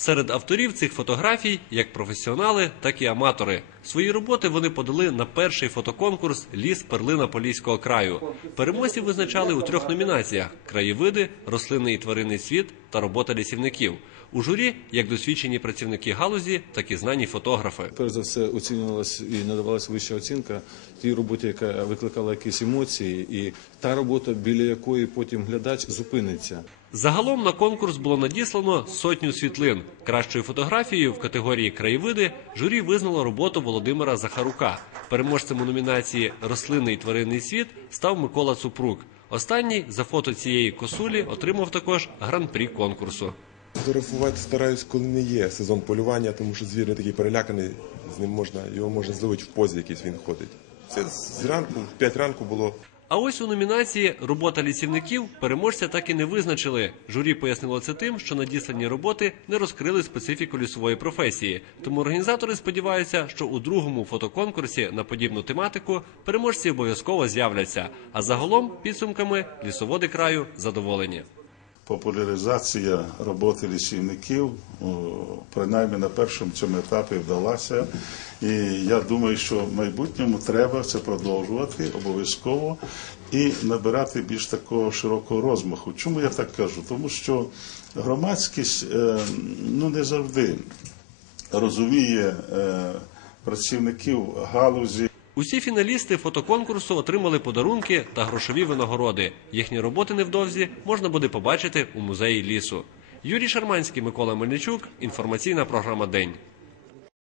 Серед авторів цих фотографій як професіонали, так і аматори. Свої роботи вони подали на перший фотоконкурс Ліс перлина Поліського краю. Переможців визначали у трьох номінаціях: краєвиди, рослинний і тваринний світ та робота лісівників. У журі як досвідчені працівники галузі, так і знані фотографи. Перш за все оцінювалась і надавалася вища оцінка тій роботі, яка викликала якісь емоції, і та робота, біля якої потім глядач зупиниться. Загалом на конкурс було надіслано сотню світлин. Кращою фотографією в категорії краєвиди журі визнало роботу Володимира Захарука. Переможцем у номінації Рослинний тваринний світ став Микола Цупрук. Останній за фото цієї косулі отримав також гран-прі конкурсу. Фотографувати стараюсь, коли не є сезон полювання, тому що звір не такий переляканий, з ним можна, його можна зловити в позі, якийсь він ходить. Це зранку, в 5 ранку було. А ось у номінації Робота лісівників переможця так і не визначили. Журі пояснило це тим, що надіслані роботи не розкрили специфіку лісової професії. Тому організатори сподіваються, що у другому фотоконкурсі на подібну тематику переможці обов'язково з'являться. А загалом підсумками лісоводи краю задоволені. Популяризація роботи лісівників, принаймні на першому цьому етапі вдалася. І я думаю, що в майбутньому треба це продовжувати обов'язково і набирати більш такого широкого розмаху. Чому я так кажу? Тому що громадськість е, ну, не завжди розуміє е, працівників галузі. Усі фіналісти фотоконкурсу отримали подарунки та грошові винагороди. Їхні роботи невдовзі можна буде побачити у музеї лісу. Юрій Шарманський, Микола Мельничук. Інформаційна програма День.